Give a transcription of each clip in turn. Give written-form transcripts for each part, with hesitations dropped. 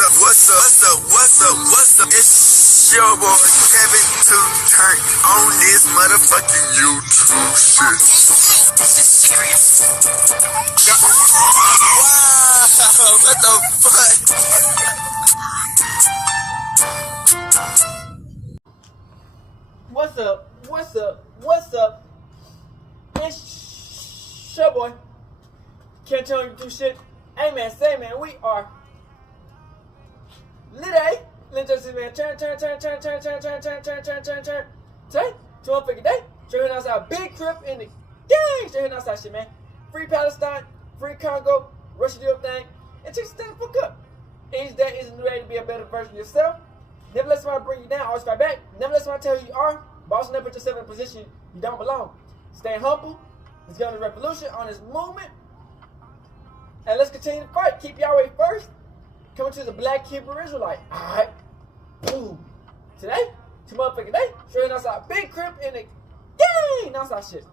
What's up? It's your boy Kevin to turn on this motherfucking YouTube shit. This is serious. Wow, what the fuck? What's up? It's your boy. Can't tell you do shit. Hey man, say man, we are lit. Let's see man. Turn. Today, 12 figure day. Straight hitting outside, big crib in the gang. Straight hitting outside shit, man. Free Palestine, free Congo, Russia deal thing, and take the fuck up. Each day isn't ready to be a better version of yourself. Never let somebody bring you down, always fight back. Never let somebody tell you you are, but also never put yourself in a position you don't belong. Stay humble. Let's get on this revolution, on this movement. And let's continue to fight. Keep Yahweh first. Coming to the Black Hebrew Israelite. Alright. Boom. Today, 2 motherfucking day. Straight outside. Big crib in the gang. Outside shit.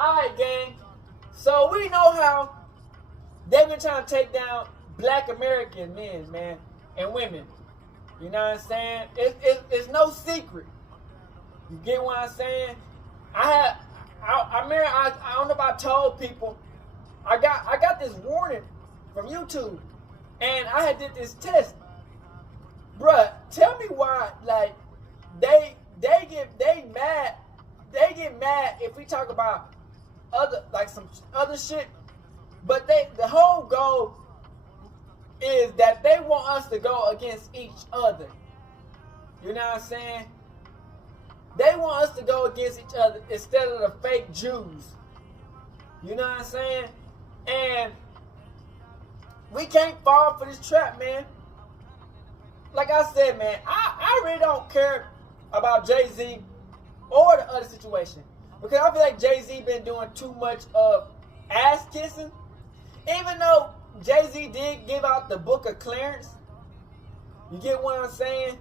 Alright, gang. So we know how they've been trying to take down Black American men, man, and women. You know what I'm saying? It's no secret. You get what I'm saying? I don't know if I told people. I got this warning from YouTube, and I had did this test. Bruh, tell me why like they get mad if we talk about some other shit, but the whole goal is that they want us to go against each other. You know what I'm saying? They want us to go against each other instead of the fake Jews. You know what I'm saying? And we can't fall for this trap, man. Like I said, man, I really don't care about Jay-Z or the other situation. Because I feel like Jay-Z been doing too much of ass kissing. Even though Jay-Z did give out the book of Clarence. You get what I'm saying?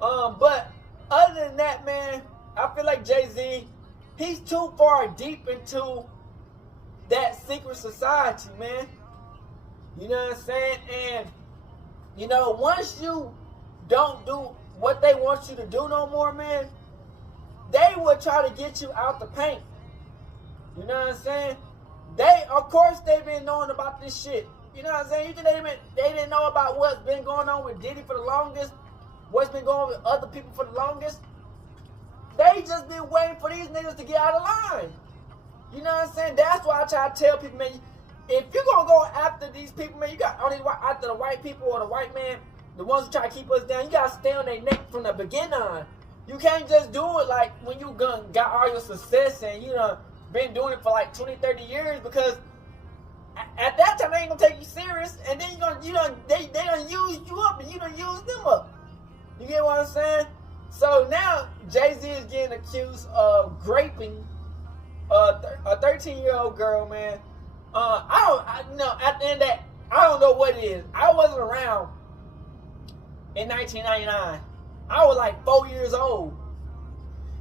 But other than that, man, I feel like Jay-Z, he's too far deep into that secret society, man. You know what I'm saying? And, you know, once you don't do what they want you to do no more, man, they will try to get you out the paint. You know what I'm saying? Of course, they've been knowing about this shit. You know what I'm saying? You think they didn't know about what's been going on with Diddy for the longest? What's been going on with other people for the longest? They just been waiting for these niggas to get out of line. You know what I'm saying? That's why I try to tell people, man, if you're going to go after these people, man, you got only after the white people or the white man, the ones who try to keep us down, you got to stay on their neck from the beginning on. You can't just do it like when you got all your success and you know been doing it for like 20, 30 years, because at that time they ain't going to take you serious, and then they done use you up and you done use them up. You get what I'm saying? So now Jay-Z is getting accused of raping a 13-year-old girl, man. At the end of that, I don't know what it is. I wasn't around in 1999. I was like 4 years old.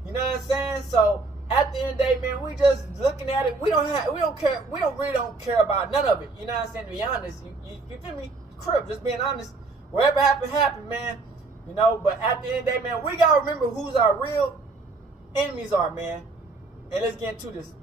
You know what I'm saying? So at the end of the day, man, we just looking at it. We don't really care about none of it. You know what I'm saying? To be honest, you feel me? Crip, just being honest. Whatever happened, man. You know, but at the end of the day, man, we gotta remember who's our real enemies are, man. And let's get into this.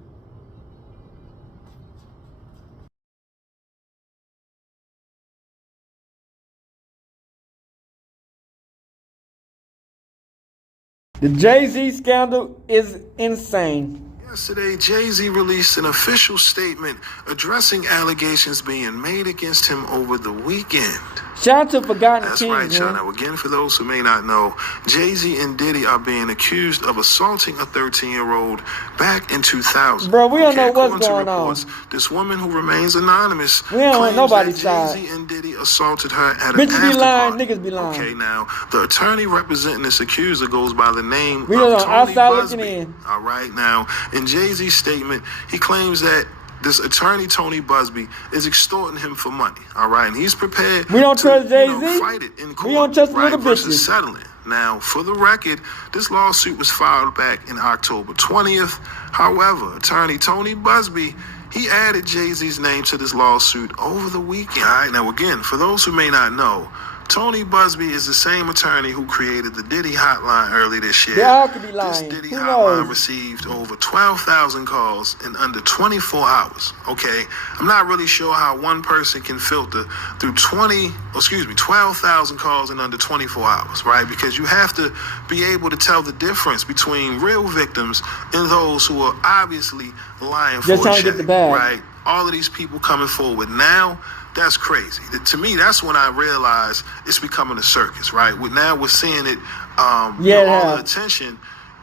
The Jay-Z scandal is insane. Yesterday, Jay-Z released an official statement addressing allegations being made against him over the weekend. Shout out to Forgotten That's Kings, right, y'all. man. Now, again, for those who may not know, Jay-Z and Diddy are being accused of assaulting a 13-year-old back in 2000. Bro, we don't know what's according to going on. reports, this woman who remains anonymous We don't claims know nobody's that side. Jay-Z and Diddy assaulted her at an Bitches be after lying, party. niggas be lying. Okay, now, the attorney representing this accuser goes by the name We don't of know, Tony outside looking Busby. in. All right, now, in Jay-Z's statement, he claims that this attorney, Tony Busby, is extorting him for money, all right? And he's prepared We don't to trust Jay-Z. fight it in court, We don't trust right, little versus bitches. settling. Now, for the record, this lawsuit was filed back in October 20th. However, attorney Tony Busby, he added Jay-Z's name to this lawsuit over the weekend. All right, now again, for those who may not know, Tony Busby is the same attorney who created the Diddy hotline early this year. They all could be lying. This Diddy Who hotline knows? received over 12,000 calls in under 24 hours. Okay, I'm not really sure how one person can filter through 12,000 calls in under 24 hours, right? Because you have to be able to tell the difference between real victims and those who are obviously lying for Just trying a to get check, the bag. right? All of these people coming forward now. That's crazy. To me, that's when I realized it's becoming a circus, right? Now we're seeing it, all the attention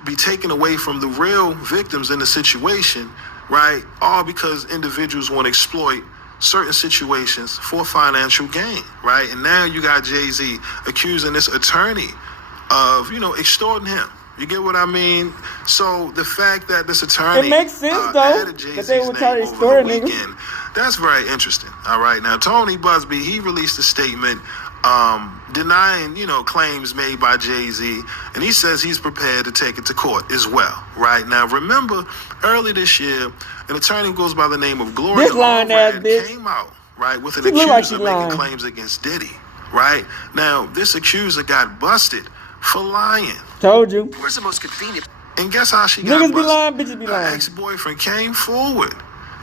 be taken away from the real victims in the situation, right? All because individuals want to exploit certain situations for financial gain, right? And now you got Jay-Z accusing this attorney of, extorting him. You get what I mean? So the fact that this attorney, it makes sense though, that they would try to extort niggas. That's very interesting. All right, now Tony Busby, he released a statement denying, claims made by Jay-Z, and he says he's prepared to take it to court as well. Right now, remember early this year, an attorney who goes by the name of Gloria This lying ass bitch came out, right, with an She look like accuser she making lying. claims against Diddy. Right now, this accuser got busted for lying. Told you. Where's the most convenient? And guess how she got Niggas be busted? lying, bitches be Her lying. ex-boyfriend came forward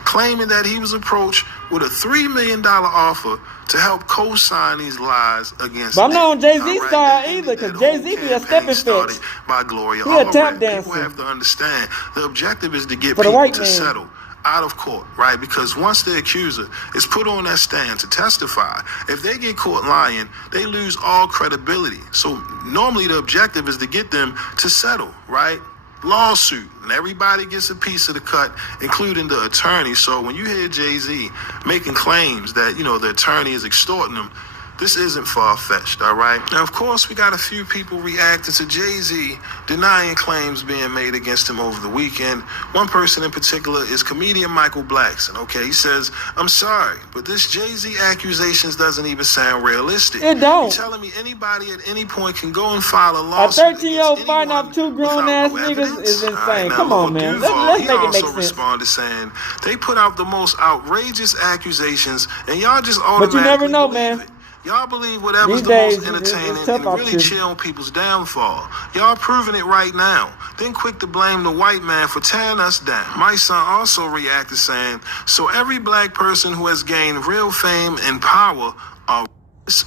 claiming that he was approached with a $3 million offer to help co-sign these lies against But I'm not on Jay-Z's All right, side that either, ended because that Jay-Z whole be a campaign stepping started stone. by Gloria He a tap Allred. dancer. People have to understand the objective is to get For the people white to man. settle out of court, right? Because once the accuser is put on that stand to testify, if they get caught lying, they lose all credibility. So normally the objective is to get them to settle, right? Lawsuit, and everybody gets a piece of the cut, including the attorney. So when you hear Jay-Z making claims that, the attorney is extorting them, this isn't far-fetched, all right? Now, of course, we got a few people reacting to Jay-Z denying claims being made against him over the weekend. One person in particular is comedian Michael Blackson, okay? He says, I'm sorry, but this Jay-Z accusations doesn't even sound realistic. It don't. You're telling me anybody at any point can go and file a A lawsuit 13-year-old fighting off two grown-ass niggas is insane. All right, now, Come on, Lil man. Duval, Let's he make it also make sense. responded saying, they put out the most outrageous accusations, and y'all just But automatically you never know, believe man. it. Y'all believe whatever's These the most days, entertaining it's tough and out really here. chill on people's downfall. Y'all proving it right now. Then quick to blame the white man for tearing us down. My son also reacted saying, so every black person who has gained real fame and power are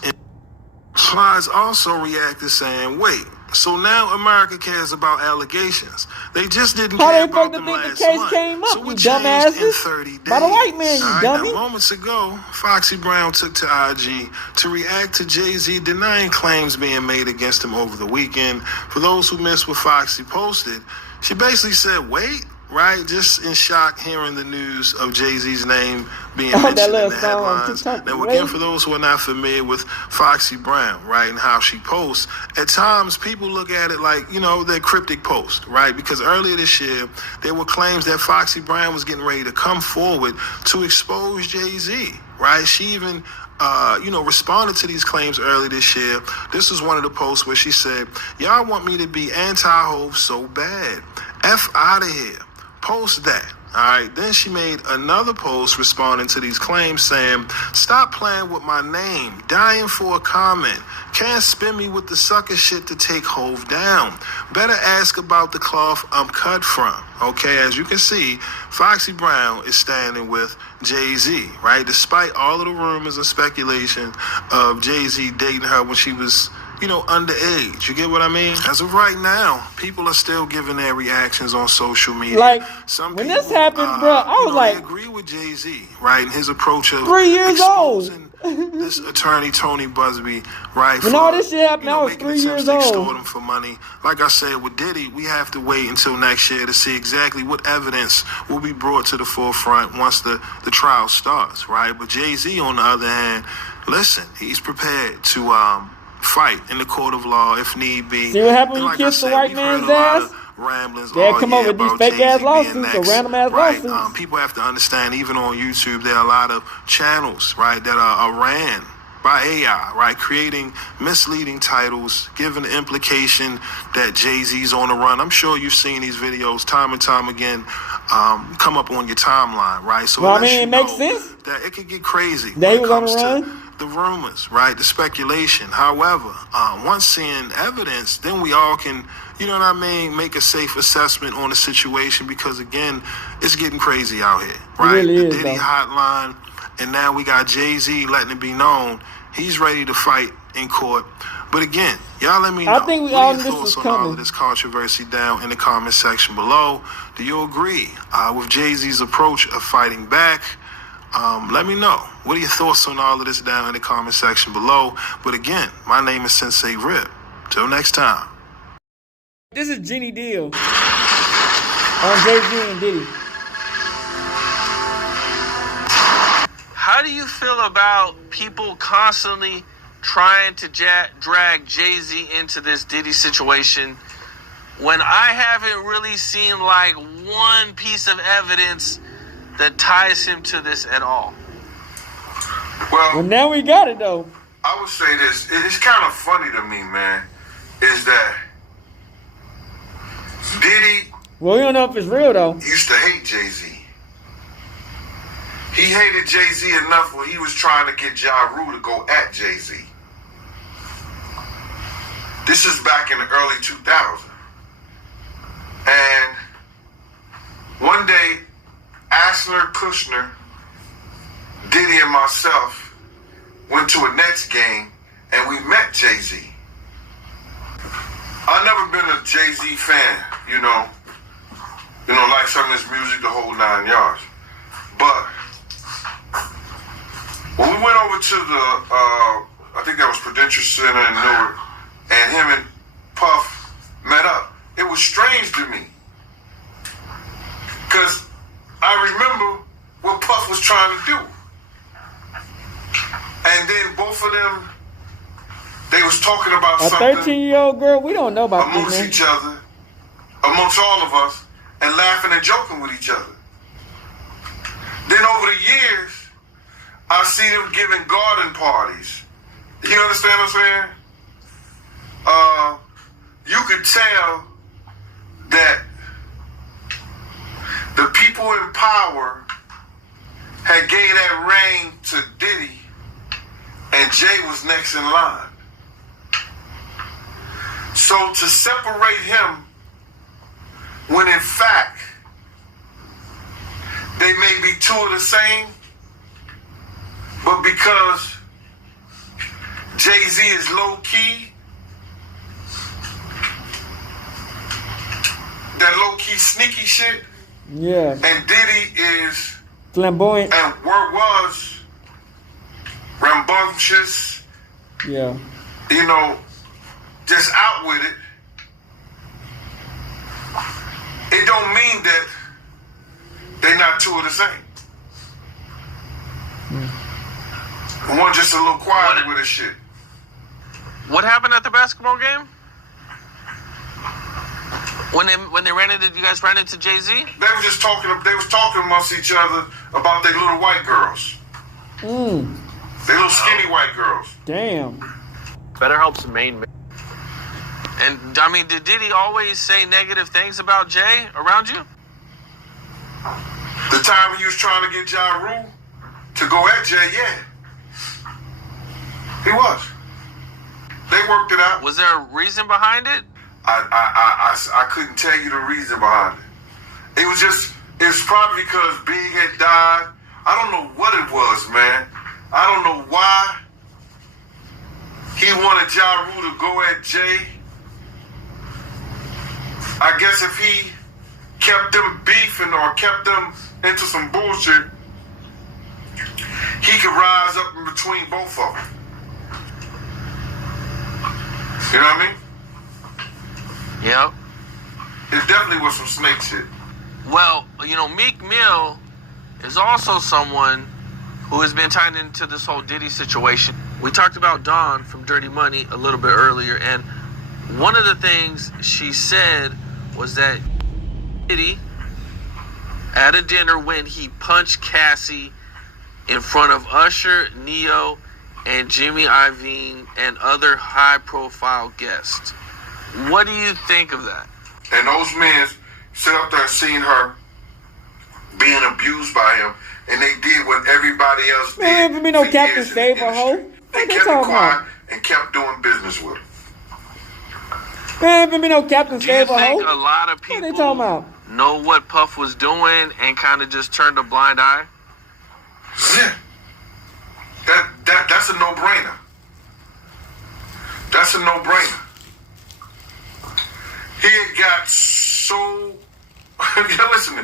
and Slides also reacted saying, wait, so now America cares about allegations. They just didn't How care they about supposed to them think the last case month. came up, So you what changed in dumbasses? 30 days? By the white man, you All right, dummy. now, moments ago, Foxy Brown took to IG to react to Jay-Z denying claims being made against him over the weekend. For those who missed what Foxy posted, she basically said, wait, right? Just in shock hearing the news of Jay-Z's name being That mentioned little in the song on headlines. TikTok, Now, right? again, for those who are not familiar with Foxy Brown, right, and how she posts, at times people look at it like, they're cryptic posts, right? Because earlier this year, there were claims that Foxy Brown was getting ready to come forward to expose Jay-Z, right? She even responded to these claims early this year. This was one of the posts where she said, y'all want me to be anti-Hov so bad. F out of here. Post that. All right. Then she made another post responding to these claims saying, stop playing with my name. Dying for a comment. Can't spin me with the sucker shit to take Hov down. Better ask about the cloth I'm cut from. Okay. As you can see, Foxy Brown is standing with Jay-Z, right? Despite all of the rumors and speculation of Jay-Z dating her when she was underage. You get what I mean? As of right now, people are still giving their reactions on social media. Like, some when people, this happened, bro, I was like, they agree with Jay-Z, right? And his approach of 3 years old. exposing this attorney, Tony Busby, right? When for, all this shit happened, I was making 3 attempts years to old. extort him for money. Like I said, with Diddy, we have to wait until next year to see exactly what evidence will be brought to the forefront once the trial starts, right? But Jay-Z, on the other hand, listen, he's prepared to fight in the court of law if need be. See what happened when And you like I kissed the said, white we've man's heard a lot ass? of ramblings They'll all come year up with these about fake-ass Jay-Z being lawsuits or next, random-ass right? lawsuits. People have to understand, even on YouTube, there are a lot of channels, right, that are ran by AI, right? Creating misleading titles, giving the implication that Jay-Z's on the run. I'm sure you've seen these videos time and time again come up on your timeline, right? So well, I mean, it makes sense that it could get crazy that when he was it comes on the run. to the rumors, right? The speculation. However, once seeing evidence, then we all can, you know what I mean, make a safe assessment on the situation, because again, it's getting crazy out here, right? It really the is, Diddy though. hotline, and now we got Jay-Z letting it be known he's ready to fight in court. But again, y'all let me know. I think we what all are knew your this was thoughts on all coming. of this controversy down in the comment section below? Do you agree with Jay-Z's approach of fighting back? Let me know. What are your thoughts on all of this down in the comment section below? But again, my name is Sensei Rip. Till next time. This is Jenny Deal on Jay-Z and Diddy. How do you feel about people constantly trying to drag Jay-Z into this Diddy situation when I haven't really seen like one piece of evidence that ties him to this at all? Well, now we got it, though. I would say this. It's kind of funny to me, man, is that Diddy Well, we don't know if it's real, though. used to hate Jay-Z. He hated Jay-Z enough when he was trying to get Ja Rule to go at Jay-Z. This is back in the early 2000s. And one day, Asler, Kushner, Diddy, and myself went to a Nets game, and we met Jay-Z. I've never been a Jay-Z fan, you know, like some of his music, the whole 9 yards. But when we went over to the, I think that was Prudential Center in Newark, and him and Puff met up, it was strange to me. Because I remember what Puff was trying to do. And then both of them, they was talking about A something 13-year-old girl, we don't know about amongst this, man. each other, amongst all of us, and laughing and joking with each other. Then over the years, I see them giving garden parties. You understand what I'm saying? You could tell that the people in power had gave that reign to Diddy, and Jay was next in line. So to separate him, when in fact they may be two of the same, but because Jay-Z is low-key, that low-key sneaky shit, Yeah. and Diddy is, Flamboyant. and was rambunctious, Yeah. you know, just out with it. It don't mean that they not two of the same. One just a little quiet with his shit. What happened at the basketball game? When they ran into, you guys ran into Jay-Z? They was just talking. They was talking amongst each other about their little white girls. They little skinny white girls. Damn. Better helps the main man. And I mean, did Diddy always say negative things about Jay around you? The time he was trying to get Ja Rule to go at Jay, yeah, he was. They worked it out. Was there a reason behind it? I couldn't tell you the reason behind it. It was probably because Big had died. I don't know what it was, man. I don't know why he wanted Ja Rule to go at Jay. I guess if he kept them beefing or kept them into some bullshit, he could rise up in between both of them. You know what I mean? Yep. It definitely was some snake shit. Well, you know, Meek Mill is also someone who has been tied into this whole Diddy situation. We talked about Dawn from Dirty Money a little bit earlier, and one of the things she said was that Diddy, at a dinner when he punched Cassie in front of Usher, Neo, and Jimmy Iovine and other high-profile guests. What do you think of that? And those men sit up there and seen her being abused by him, and they did what everybody else did. Man, there be no for Captain years in the Save a hoe. industry. They What they kept it talking quiet about? and kept doing business with him. Man, there be no Captain Do you Save a think hoe. a lot of What they people talking about? know what Puff was doing and kind of just turned a blind eye? Yeah. That's a no-brainer. That's a no-brainer. He had got so... Listen,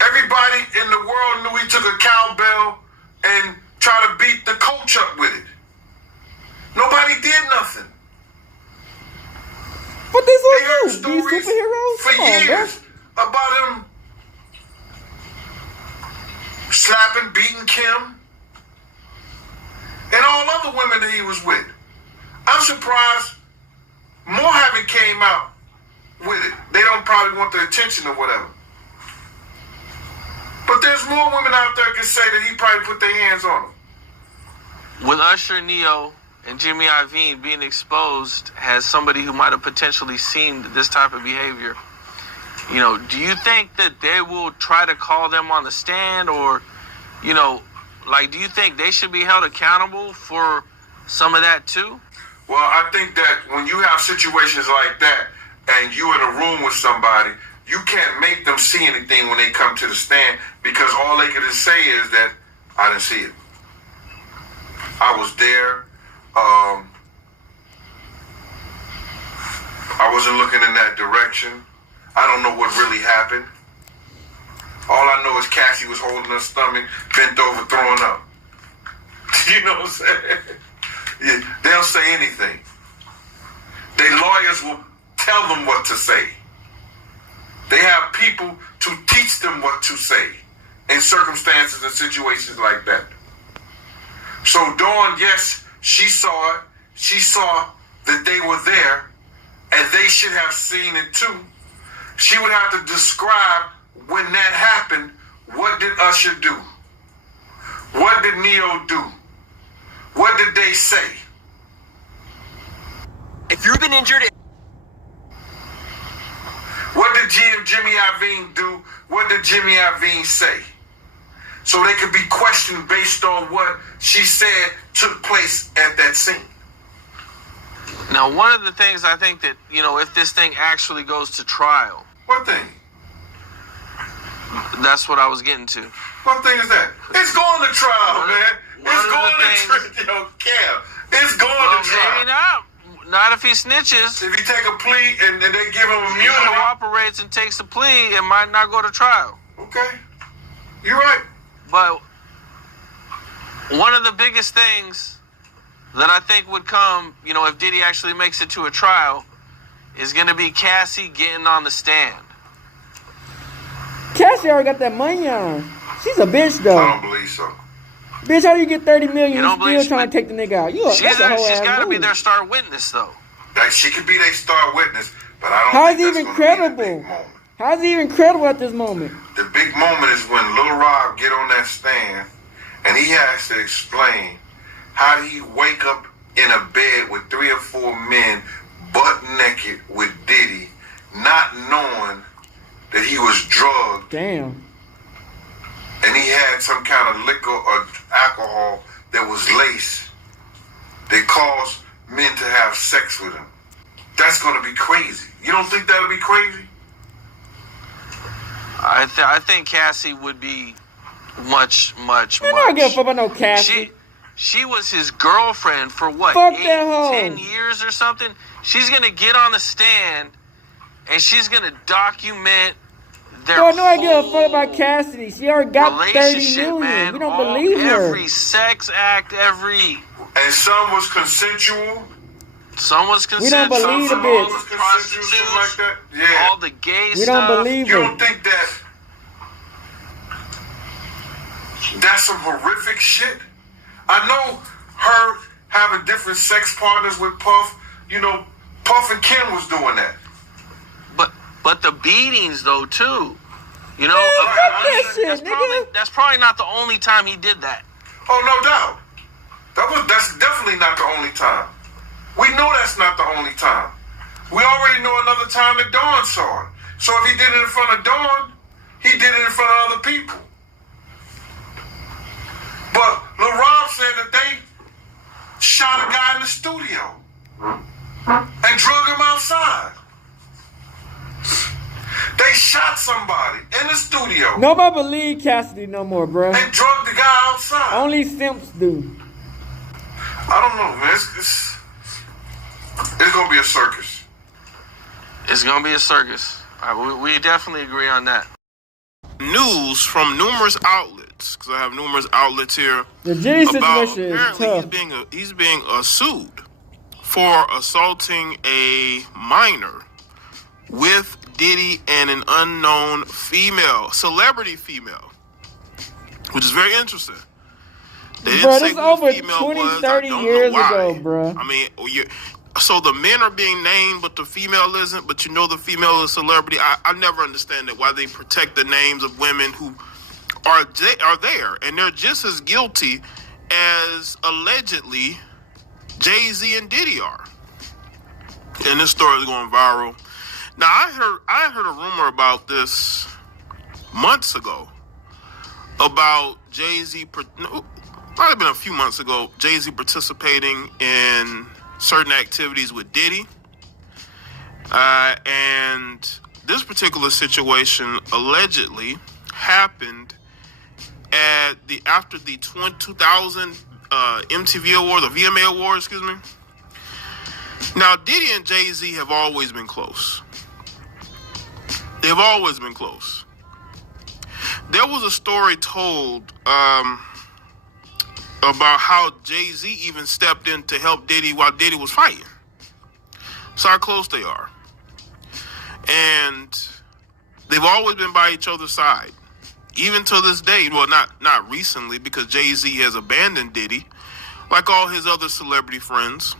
everybody in the world knew he took a cowbell and tried to beat the coach up with it. Nobody did nothing. What they They heard supposed to do? These stories superheroes? for Come on, years about him slapping, beating Kim, and all other women that he was with. I'm surprised more haven't came out with it. They don't probably want the attention or whatever. But there's more women out there can say that he probably put their hands on them. With Usher, Neo, and Jimmy Iovine being exposed as somebody who might have potentially seen this type of behavior, you know, do you think that they will try to call them on the stand, or, you know, like, do you think they should be held accountable for some of that too? Well, I think that when you have situations like that and you're in a room with somebody, you can't make them see anything when they come to the stand, because all they can just say is that I didn't see it. I was there. I wasn't looking in that direction. I don't know what really happened. All I know is Cassie was holding her stomach, bent over, throwing up. You know what I'm saying? Yeah, they'll say anything. Their lawyers will tell them what to say. They have people to teach them what to say in circumstances and situations like that. So Dawn, yes, she saw it. She saw that they were there, and they should have seen it too. She would have to describe when that happened. What did Usher do? What did Neo do? What did they say? If you've been injured... What did Jimmy Iovine do? What did Jimmy Iovine say? So they could be questioned based on what she said took place at that scene. Now, one of the things I think that, you know, if this thing actually goes to trial, What thing? that's what I was getting to. What thing is that? It's going to trial, man. one It's of going the to trial, Cam. It's going Well, to trial. maybe not. Not if he snitches. If you take a plea and they give him If he immunity, cooperates and takes a plea, it might not go to trial. okay, you're right. But one of the biggest things that I think would come, you know, if Diddy actually makes it to a trial, is going to be Cassie getting on the stand. Cassie already got that money on her. She's a bitch, though. I don't believe so. Bitch, how do you get 30 million You and don't still believe trying to take the nigga out? She's She's got to be their star witness, though. That she could be their star witness, but I don't How is think he that's even gonna be the credible? big moment. How's he even credible at this moment? The big moment is when Lil Rob get on that stand and he has to explain how did he wake up in a bed with 3 or 4 men butt naked with Diddy, not knowing that he was drugged Damn. and he had some kind of liquor or alcohol that was laced that caused men to have sex with him. That's going to be crazy. You don't think that'll be crazy? I think Cassie would be much. Man, I don't give a fuck about no Cassie. She was his girlfriend for what? Fuck that hoe. 10 years or something? She's going to get on the stand and she's going to document their Bro, no, I give a fuck whole about Cassidy. She already got 30 relationship, million. man. We don't believe her. Every sex act, And some was consensual. some was We don't consensual. believe the Some bitch. was consensual, something like that. Yeah. All the gay We stuff. don't believe You her. don't think that's some horrific shit? I know her having different sex partners with Puff. You know, Puff and Kim was doing that. But the beatings, though, too. You know, Man, fuck that shit, that's nigga. probably not the only time he did that. Oh, no doubt. That's not the only time. We know that's not the only time. We already know another time that Dawn saw it. So if he did it in front of Dawn, he did it in front of other people. But Lil Rob said that they shot a guy in the studio and drug him outside. They shot somebody in the studio. Nobody believe Cassidy no more, bro. And drug the guy outside. Only simps do. I don't know, man. It's gonna be a circus. It's gonna be a circus. We definitely agree on that. News from numerous outlets, because I have numerous outlets here. The G about situation is apparently tough. he's being sued for assaulting a minor with Diddy and an unknown female, celebrity female, which is very interesting. They didn't Bro, say this who over the female 20, was. 30 I don't years know why. ago, bro. I mean, so the men are being named, but the female isn't. But you know the female is a celebrity. I never understand that, why they protect the names of women who are there, and they're just as guilty as allegedly Jay-Z and Diddy are. And this story is going viral. Now I heard a rumor about this months ago about Jay-Z. Might have been a few months ago. Jay-Z participating in certain activities with Diddy, and this particular situation allegedly happened after the 2000 MTV Award, the VMA Award, excuse me. Now, Diddy and Jay-Z have always been close. They've always been close. There was a story told about how Jay-Z even stepped in to help Diddy while Diddy was fighting. That's how close they are. And they've always been by each other's side. Even to this day, well, not recently, because Jay-Z has abandoned Diddy, like all his other celebrity friends.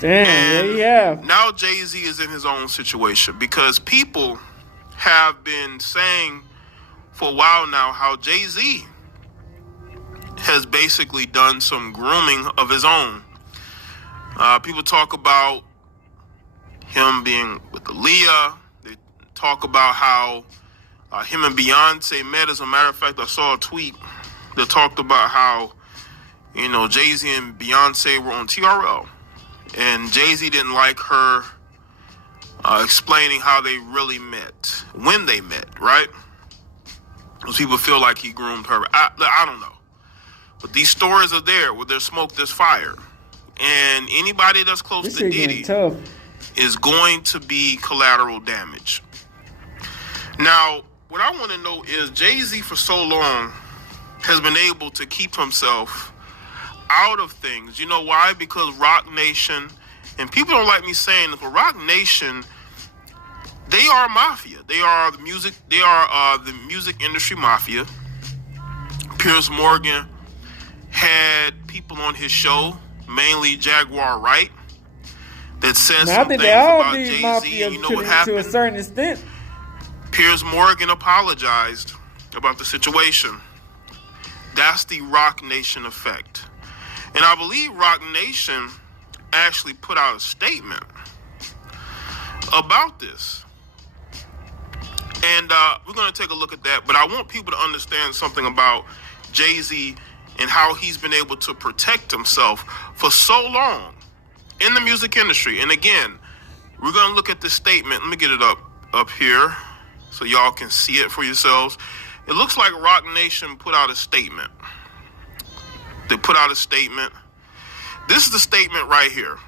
Damn, yeah. Now Jay-Z is in his own situation, because people have been saying for a while now how Jay-Z has basically done some grooming of his own. People talk about him being with Aaliyah. They talk about how him and Beyonce met. As a matter of fact, I saw a tweet that talked about how, Jay-Z and Beyonce were on TRL. And Jay-Z didn't like her explaining how they really met, when they met, right? Because people feel like he groomed her. I don't know. But these stories are there. Where there's smoke, there's fire. And anybody that's close to Diddy is going to be collateral damage. Now, what I want to know is Jay-Z for so long has been able to keep himself out of things. You know why? Because Roc Nation, and people don't like me saying this, but Roc Nation, they are mafia. They are the music. They are the music industry mafia. Piers Morgan had people on his show, mainly Jaguar Wright, that said some things about Jay-Z. And you know what happened? To a certain extent. Piers Morgan apologized about the situation. That's the Roc Nation effect. And I believe Roc Nation actually put out a statement about this. And we're going to take a look at that. But I want people to understand something about Jay-Z and how he's been able to protect himself for so long in the music industry. And again, we're going to look at this statement. Let me get it up here so y'all can see it for yourselves. It looks like Roc Nation put out a statement. They put out a statement. This is the statement right here.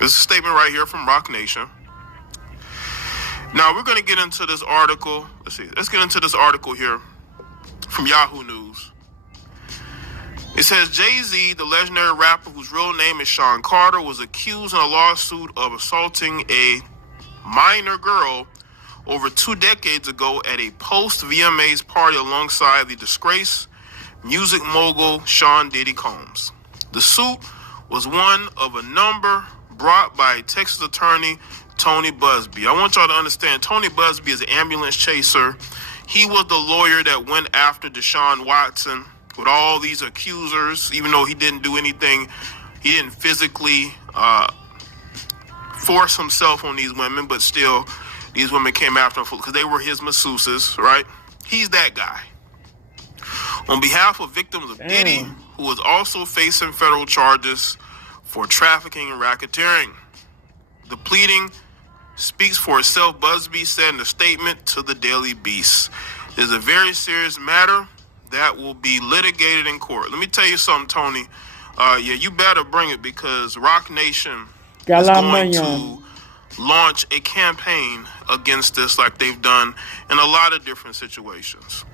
This is a statement right here from Roc Nation. Now we're going to get into this article. Let's get into this article here from Yahoo News. It says Jay-Z, the legendary rapper whose real name is Sean Carter, was accused in a lawsuit of assaulting a minor girl over 2 decades ago at a post-VMAs party alongside the disgraced music mogul Sean Diddy Combs. The suit was one of a number brought by Texas attorney Tony Busby. I want y'all to understand, Tony Busby is an ambulance chaser. He was the lawyer that went after Deshaun Watson with all these accusers, even though he didn't do anything. He didn't physically force himself on these women, but still, these women came after him because they were his masseuses, right? He's that guy. On behalf of victims of Diddy, who is also facing federal charges for trafficking and racketeering. The pleading speaks for itself, Busby said in a statement to the Daily Beast. It is a very serious matter that will be litigated in court. Let me tell you something, Tony. You better bring it because Rock Nation is going to launch a campaign against this like they've done in a lot of different situations.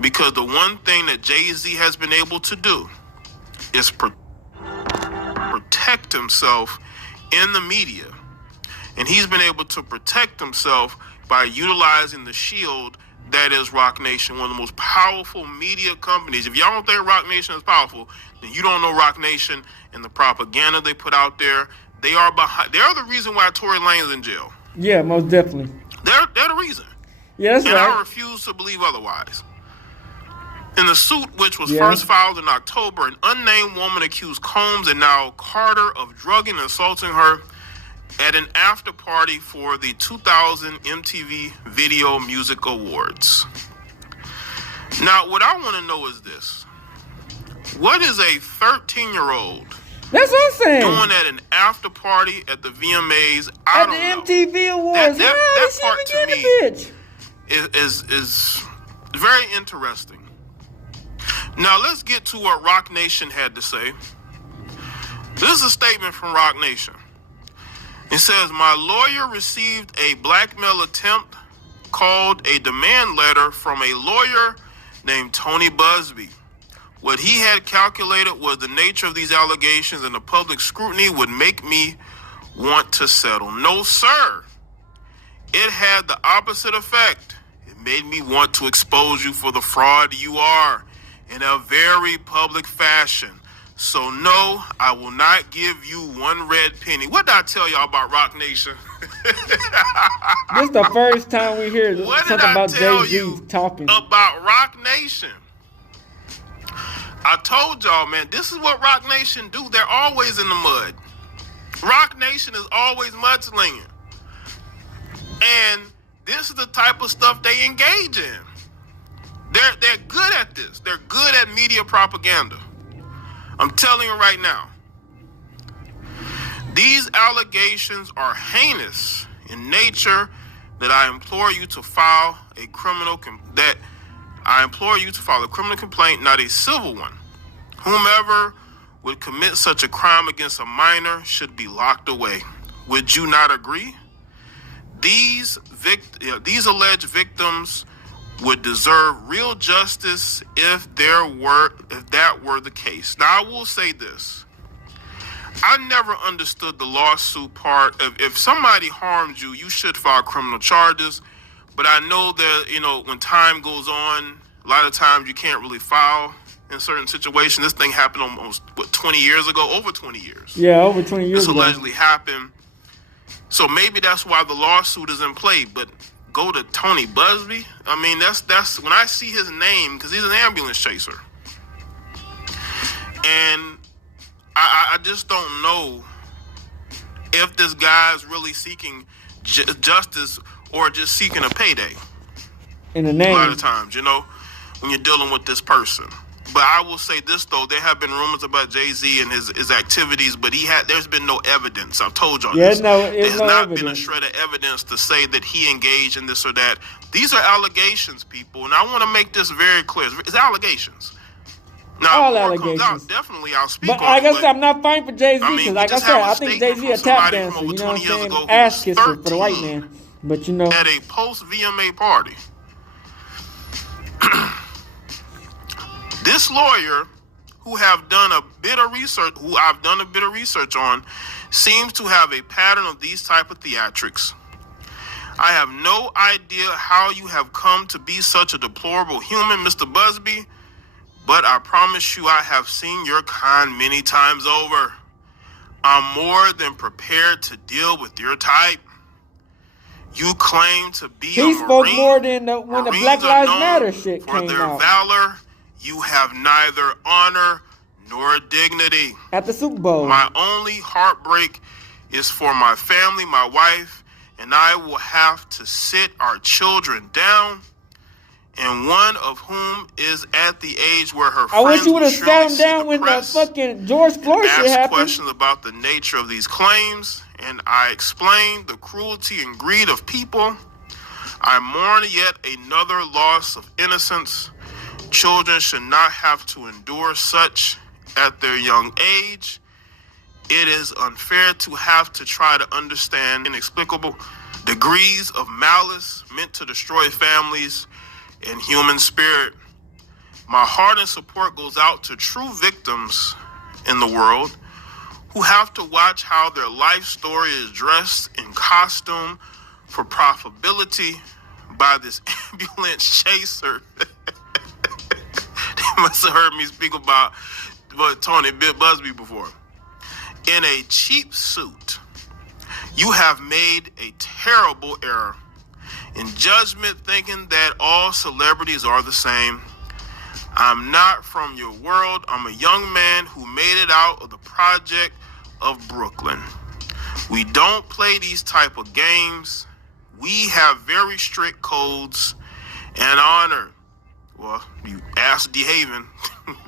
Because the one thing that Jay-Z has been able to do is protect himself in the media. And he's been able to protect himself by utilizing the shield that is Rock Nation, one of the most powerful media companies. If y'all don't think Rock Nation is powerful, then you don't know Rock Nation and the propaganda they put out there. They are the reason why Tory Lanez in jail. Yeah, most definitely. They're the reason. Yeah, that's and right. I refuse to believe otherwise. In the suit, which was first filed in October, an unnamed woman accused Combs and now Carter of drugging and assaulting her at an after party for the 2000 MTV Video Music Awards. Now, what I want to know is this. What is a 13-year-old that's what I'm saying doing at an after party at the VMAs? at the MTV Awards? That part to me bitch? is very interesting. Now, let's get to what Rock Nation had to say. This is a statement from Rock Nation. It says, my lawyer received a blackmail attempt called a demand letter from a lawyer named Tony Busby. What he had calculated was the nature of these allegations and the public scrutiny would make me want to settle. No, sir. It had the opposite effect. It made me want to expose you for the fraud you are in a very public fashion. So no, I will not give you one red penny. What did I tell y'all about Rock Nation? This is the first time we hear something about Jay-Z talking about Rock Nation. I told y'all, man, this is what Rock Nation do. They're always in the mud. Rock Nation is always mudslinging. And this is the type of stuff they engage in. They're good at this. They're good at media propaganda. I'm telling you right now. These allegations are heinous in nature that I implore you to file a criminal complaint, not a civil one. Whomever would commit such a crime against a minor should be locked away. Would you not agree? These alleged victims would deserve real justice if that were the case. Now, I will say this. I never understood the lawsuit part of if somebody harmed you, you should file criminal charges. But I know that, when time goes on, a lot of times you can't really file in certain situations. This thing happened almost, 20 years ago? Over 20 years. Yeah, over 20 years ago. This allegedly happened. So maybe that's why the lawsuit is in play. But go to Tony Busby. I mean, that's when I see his name, because he's an ambulance chaser. And I just don't know if this guy's really seeking justice or just seeking a payday. In the name. A lot of times, when you're dealing with this person. But I will say this, though. There have been rumors about Jay-Z and his activities, but there's been no evidence. I've told y'all this. There's not been a shred of evidence to say that he engaged in this or that. These are allegations, people, and I want to make this very clear. It's allegations. Now, all allegations. Comes out, definitely, I'll speak but on like it. I said, I'm not fighting for Jay-Z because, like I said, I think Jay-Z a tap dancer. You know what I'm saying? Ass kisser for the white man. But at a post-VMA party. This lawyer, who I've done a bit of research on, seems to have a pattern of these type of theatrics. I have no idea how you have come to be such a deplorable human, Mr. Busby, but I promise you I have seen your kind many times over. I'm more than prepared to deal with your type. You claim to be he spoke more than when the Black Lives Matter shit came out. For their valor, You have neither honor nor dignity. At the Super Bowl. My only heartbreak is for my family, my wife, and I will have to sit our children down, and one of whom is at the age where her I wish friends you would will have surely sat him see down the when the press fucking George Floyd and shit ask happened. questions about the nature of these claims, and I explained the cruelty and greed of people. I mourn yet another loss of innocence. Children should not have to endure such at their young age. It is unfair to have to try to understand inexplicable degrees of malice meant to destroy families and human spirit. My heart and support goes out to true victims in the world who have to watch how their life story is dressed in costume for profitability by this ambulance chaser. They must have heard me speak about Tony Bill Busby before. In a cheap suit, you have made a terrible error in judgment, thinking that all celebrities are the same. I'm not from your world. I'm a young man who made it out of the project of Brooklyn. We don't play these type of games. We have very strict codes and honor. Well, you ask DeHaven.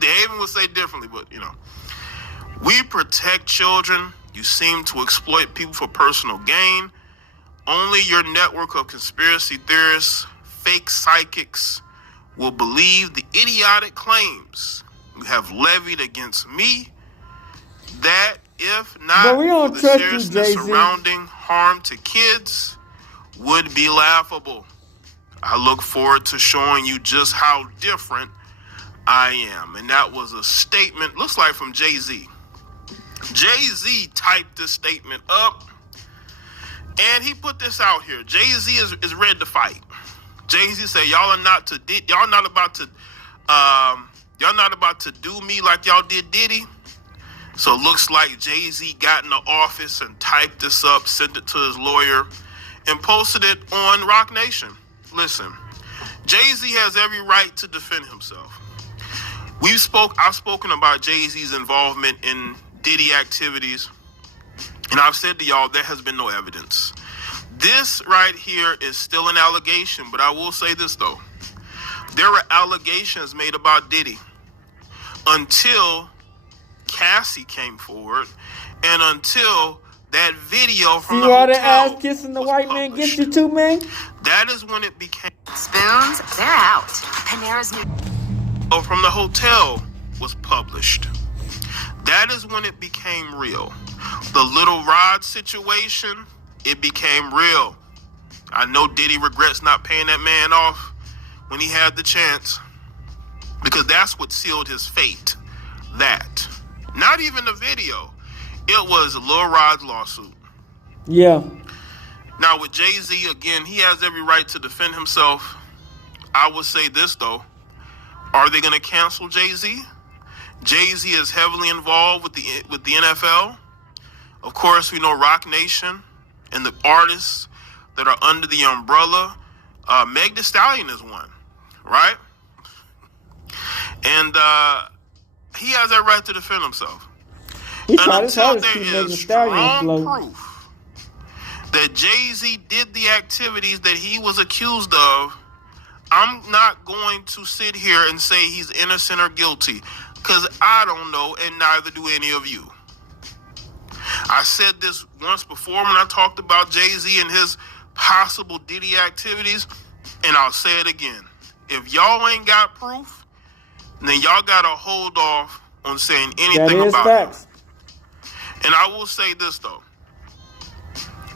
DeHaven would say differently, but you know. We protect children. You seem to exploit people for personal gain. Only your network of conspiracy theorists, fake psychics, will believe the idiotic claims you have levied against me. That, if not But we don't for the trust you, seriousness Jay-Z. surrounding harm to kids, would be laughable. I look forward to showing you just how different I am. And that was a statement, looks like from Jay-Z. Jay-Z typed this statement up, and he put this out here. Jay-Z is ready to fight. Jay-Z said, y'all not about to do me like y'all did Diddy. So it looks like Jay-Z got in the office and typed this up, sent it to his lawyer, and posted it on Rock Nation. Listen, Jay-Z has every right to defend himself. I've spoken about Jay-Z's involvement in Diddy activities, and I've said to y'all there has been no evidence. This right here is still an allegation, but I will say this though. There were allegations made about Diddy until Cassie came forward and until that video from See the why the hotel ass kissing the was white man published. gets you too, man? That is when it became Spoons, they're out. Panera's new from the hotel was published. That is when it became real. The Little Rod situation, it became real. I know Diddy regrets not paying that man off when he had the chance, because that's what sealed his fate. That. Not even the video. It was Lil Rod's lawsuit. Yeah. Now with Jay-Z, again, he has every right to defend himself. I would say this though. Are they going to cancel Jay-Z? Jay-Z is heavily involved with the NFL. Of course, we know Rock Nation and the artists that are under the umbrella. Meg Thee Stallion is one, right? And he has that right to defend himself. He And tried his until hardest to there keep Meg Thee is Stallion strong afloat. proof that Jay-Z did the activities that he was accused of, I'm not going to sit here and say he's innocent or guilty, because I don't know, and neither do any of you. I said this once before when I talked about Jay-Z and his possible Diddy activities, and I'll say it again. If y'all ain't got proof, then y'all got to hold off on saying anything That is about facts. it. And I will say this, though.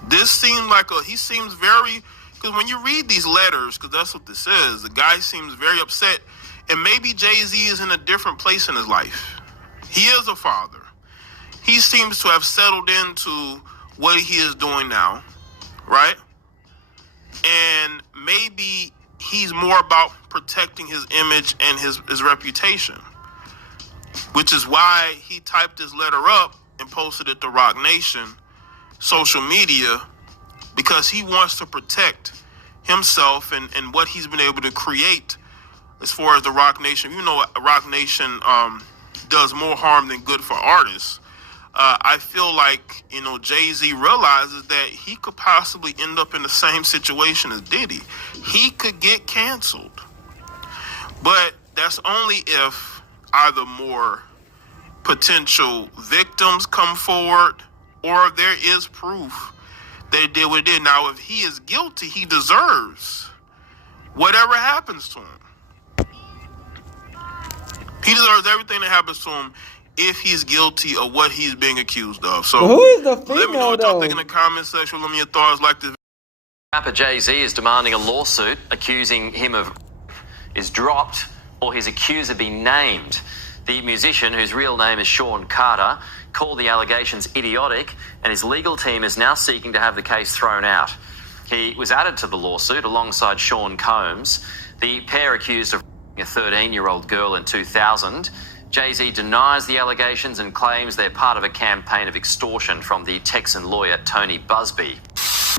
This seemed like he seems very, because when you read these letters, because that's what this is, the guy seems very upset. And maybe Jay-Z is in a different place in his life. He is a father. He seems to have settled into what he is doing now, right? And maybe he's more about protecting his image and his reputation, which is why he typed his letter up and posted it to Rock Nation social media, because he wants to protect himself and what he's been able to create as far as the Rock Nation, Rock Nation does more harm than good for artists. I feel like, Jay-Z realizes that he could possibly end up in the same situation as Diddy. He could get canceled. But that's only if either more potential victims come forward or if there is proof that he did what he did. Now, if he is guilty, he deserves whatever happens to him. He deserves everything that happens to him if he's guilty of what he's being accused of. So, who is the female, let me know what y'all though? think in the comment section. Let me know your thoughts like this. Rapper Jay-Z is demanding a lawsuit accusing him of is dropped or his accuser be named. The musician, whose real name is Suein Carter, called the allegations idiotic, and his legal team is now seeking to have the case thrown out. He was added to the lawsuit alongside Sean Combs, the pair accused of a 13-year-old girl in 2000. Jay-Z denies the allegations and claims they're part of a campaign of extortion from the Texan lawyer Tony Busby.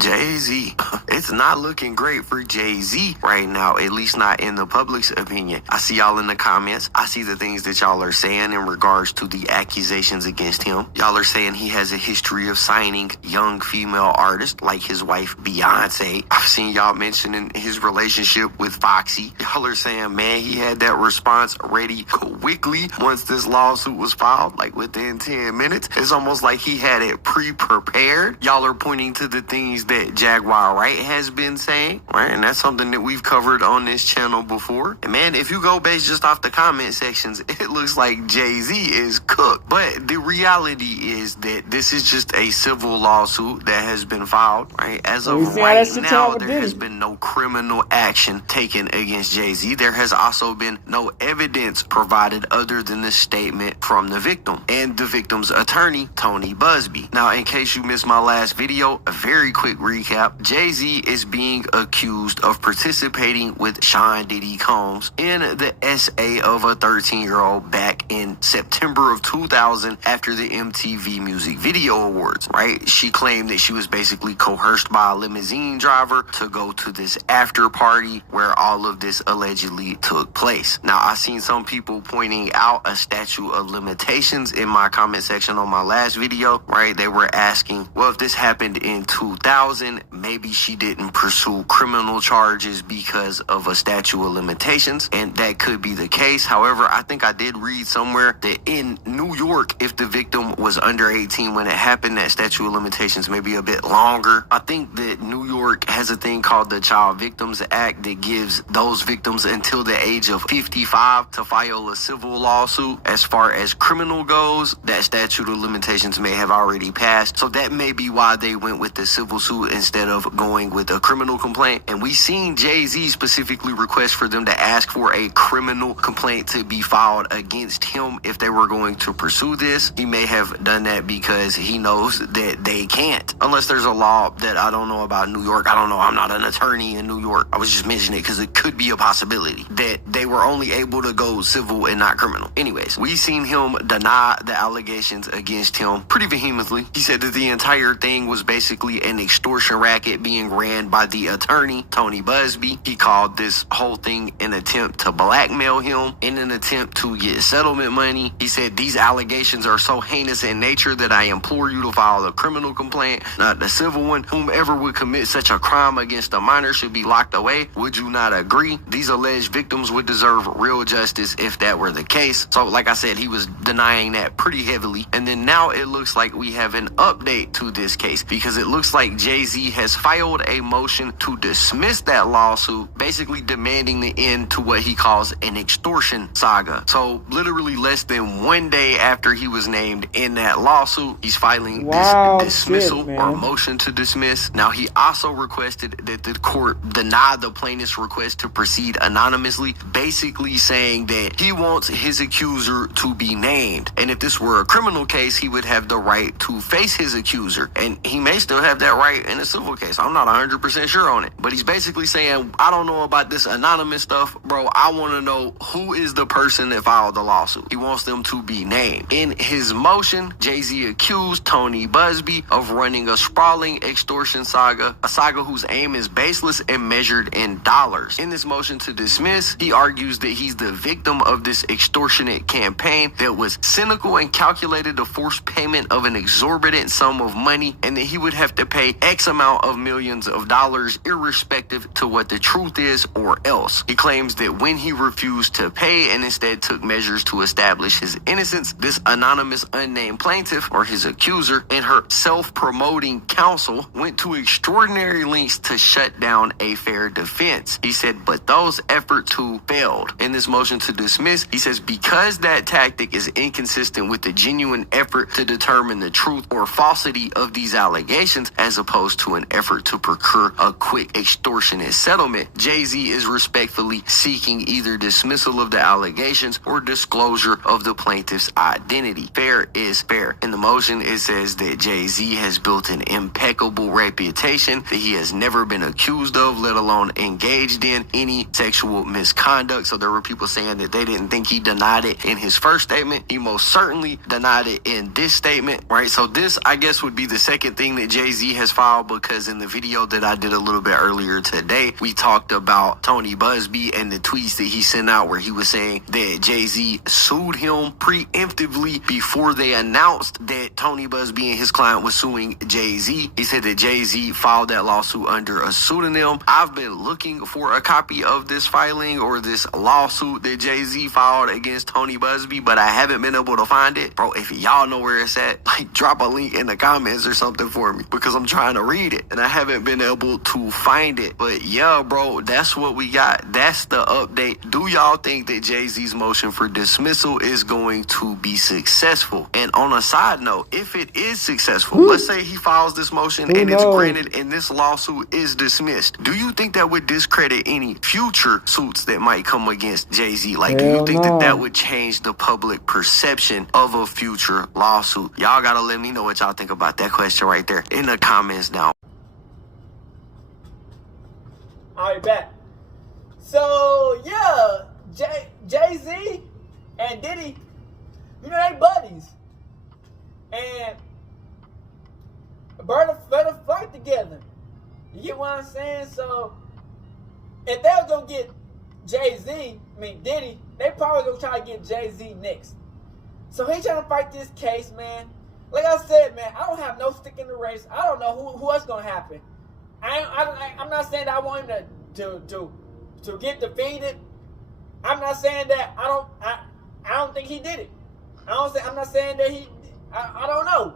Jay-Z. It's not looking great for Jay-Z right now, at least not in the public's opinion. I see y'all in the comments. I see the things that y'all are saying in regards to the accusations against him. Y'all are saying he has a history of signing young female artists like his wife Beyonce. I've seen y'all mentioning his relationship with Foxy. Y'all are saying, man, he had that response ready quickly once this lawsuit was filed, like within 10 minutes. It's almost like he had it pre-prepared. Y'all are pointing to the things that Jaguar Wright has been saying, right? And that's something that we've covered on this channel before. And man, if you go based just off the comment sections, it looks like Jay-Z is cooked. But the reality is that this is just a civil lawsuit that has been filed, right? As of right now, there has been no criminal action taken against Jay-Z. There has also been no evidence provided other than the statement from the victim and the victim's attorney, Tony Busby. Now, in case you missed my last video, a very quick recap. Jay-Z is being accused of participating with Sean Diddy Combs in the SA of a 13-year-old back in September of 2000 after the MTV Music Video Awards, right? She claimed that she was basically coerced by a limousine driver to go to this after party where all of this allegedly took place. Now, I've seen some people pointing out a statute of limitations in my comment section on my last video, right? They were asking, well, if this happened in 2000, maybe she didn't pursue criminal charges because of a statute of limitations, and that could be the case. However, I think I did read somewhere that in New York, if the victim was under 18 when it happened, that statute of limitations may be a bit longer. I think that New York has a thing called the Child Victims Act that gives those victims until the age of 55 to file a civil lawsuit. As far as criminal goes, that statute of limitations may have already passed, so that may be why they went with the civil suit instead of going with a criminal complaint. And we seen Jay-Z specifically request for them to ask for a criminal complaint to be filed against him if they were going to pursue this. He may have done that because he knows that they can't, unless there's a law that I don't know about New York. I don't know. I'm not an attorney in New York. I was just mentioning it because it could be a possibility that they were only able to go civil and not criminal. Anyways, we seen him deny the allegations against him pretty vehemently. He said that the entire thing was basically an extortion racket being ran by the attorney, Tony Busby. He called this whole thing an attempt to blackmail him in an attempt to get settlement money. He said these allegations are so heinous in nature that I implore you to file a criminal complaint, not the civil one. Whomever would commit such a crime against a minor should be locked away. Would you not agree? These alleged victims would deserve real justice if that were the case. So like I said, he was denying that pretty heavily. And then now it looks like we have an update to this case, because it looks like Jay-Z has filed a motion to dismiss that lawsuit, basically demanding the end to what he calls an extortion saga. So literally less than 1 day after he was named in that lawsuit, he's filing this dismissal or motion to dismiss. Now, he also requested that the court deny the plaintiff's request to proceed anonymously, basically saying that he wants his accuser to be named. And if this were a criminal case, he would have the right to face his accuser. And he may still have that right right, in a civil case. I'm not 100% sure on it. But he's basically saying, I don't know about this anonymous stuff, bro. I want to know who is the person that filed the lawsuit. He wants them to be named. In his motion, Jay-Z accused Tony Busby of running a sprawling extortion saga, a saga whose aim is baseless and measured in dollars. In this motion to dismiss, he argues that he's the victim of this extortionate campaign that was cynical and calculated to force payment of an exorbitant sum of money, and that he would have to pay X amount of millions of dollars irrespective to what the truth is or else. He claims that when he refused to pay and instead took measures to establish his innocence, this anonymous unnamed plaintiff, or his accuser, and her self-promoting counsel went to extraordinary lengths to shut down a fair defense. He said, but those efforts failed. In this motion to dismiss, he says, because that tactic is inconsistent with the genuine effort to determine the truth or falsity of these allegations, as opposed to an effort to procure a quick extortionate settlement, Jay-Z is respectfully seeking either dismissal of the allegations or disclosure of the plaintiff's identity. Fair is fair. In the motion, it says that Jay-Z has built an impeccable reputation, that he has never been accused of, let alone engaged in, any sexual misconduct. So there were people saying that they didn't think he denied it in his first statement. He most certainly denied it in this statement, right? So this, I guess, would be the second thing that Jay-Z has filed, because in the video that I did a little bit earlier today, we talked about Tony Busby and the tweets that he sent out where he was saying that Jay-Z sued him preemptively before they announced that Tony Busby and his client was suing Jay-Z. He said that Jay-Z filed that lawsuit under a pseudonym. I've been looking for a copy of this filing or this lawsuit that Jay-Z filed against Tony Busby, but I haven't been able to find it. Bro, if y'all know where it's at, like, drop a link in the comments or something for me, because I'm trying to read it and I haven't been able to find it. But yeah, bro, that's what we got. That's the update. Do y'all think that Jay-Z's motion for dismissal is going to be successful? And on a side note, if it is successful, let's say he files this motion and it's granted and this lawsuit is dismissed, do you think that would discredit any future suits that might come against Jay-Z? Like, do you think that that would change the public perception of a future lawsuit? Y'all gotta let me know what y'all think about that question right there in the comments down. All right, back. So yeah, Jay-Z and Diddy, you know, they buddies, and better fight together. You get what I'm saying? So if they was gonna get Diddy, they probably gonna try to get Jay-Z next. So he trying to fight this case, man. Like I said, man, I don't have no stick in the race. I don't know who else gonna happen. I'm not saying that I want him to get defeated. I'm not saying that I don't think he did it. I'm not saying that I don't know.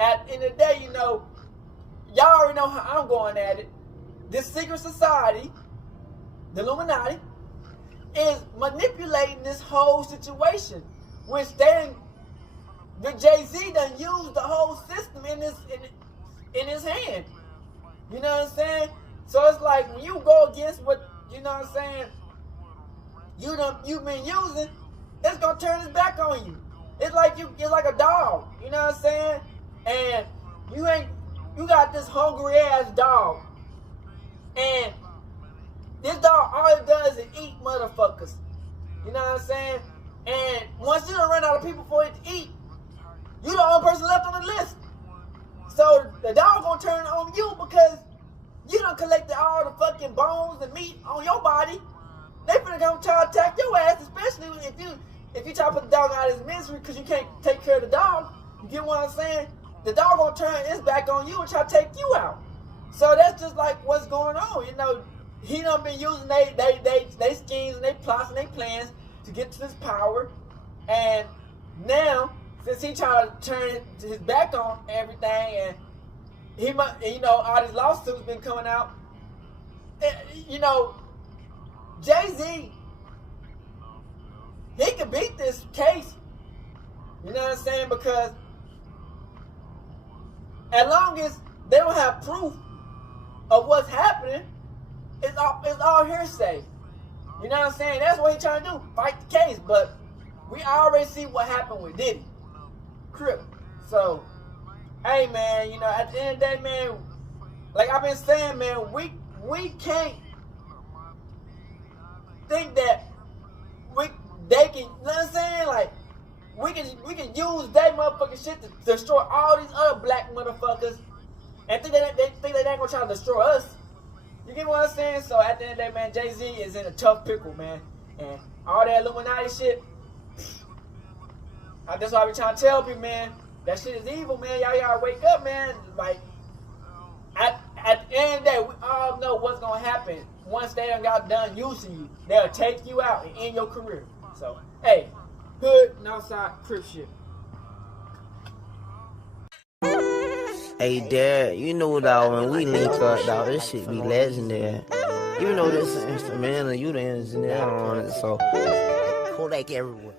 At the end of the day, you know, y'all already know how I'm going at it. This secret society, the Illuminati, is manipulating this whole situation, which the Jay-Z done used the whole system in his hand. You know what I'm saying? So it's like when you go against what, you know what I'm saying, you've been using, it's gonna turn its back on you. It's like a dog, you know what I'm saying? And you got this hungry ass dog, and this dog all it does is eat motherfuckers. You know what I'm saying? And once you done run out of people for it to eat, you the only person left on the list. So the dog gonna turn on you because you done collected all the fucking bones and meat on your body. They finna come try to attack your ass, especially if you try to put the dog out of his misery because you can't take care of the dog. You get what I'm saying? The dog gonna turn its back on you and try to take you out. So that's just like what's going on. You know, he done been using they schemes and they plots and they plans to get to this power. And now, since he trying to turn his back on everything, and he might, you know, all these lawsuits been coming out, you know, Jay-Z, he could beat this case. You know what I'm saying? Because as long as they don't have proof of what's happening, it's all hearsay. You know what I'm saying? That's what he's trying to do, fight the case. But we already see what happened with Diddy. Crip. So, hey man, you know, at the end of the day, man, like I've been saying, man, we can't think that they can, you know what I'm saying? Like, we can use that motherfucking shit to destroy all these other black motherfuckers and think that they ain't gonna try to destroy us. You get what I'm saying? So at the end of the day, man, Jay-Z is in a tough pickle, man. And all that Illuminati shit, that's why I be trying to tell people, man, that shit is evil, man. Y'all gotta wake up, man. Like, at the end of the day, we all know what's gonna happen. Once they done got done using you, they'll take you out and end your career. So, hey, hood, Northside, crip shit. Hey, Dad, you know, dog, when we link up, dog, this shit be legendary. You know this instrumental, you the engineer on it, so Kodak everywhere.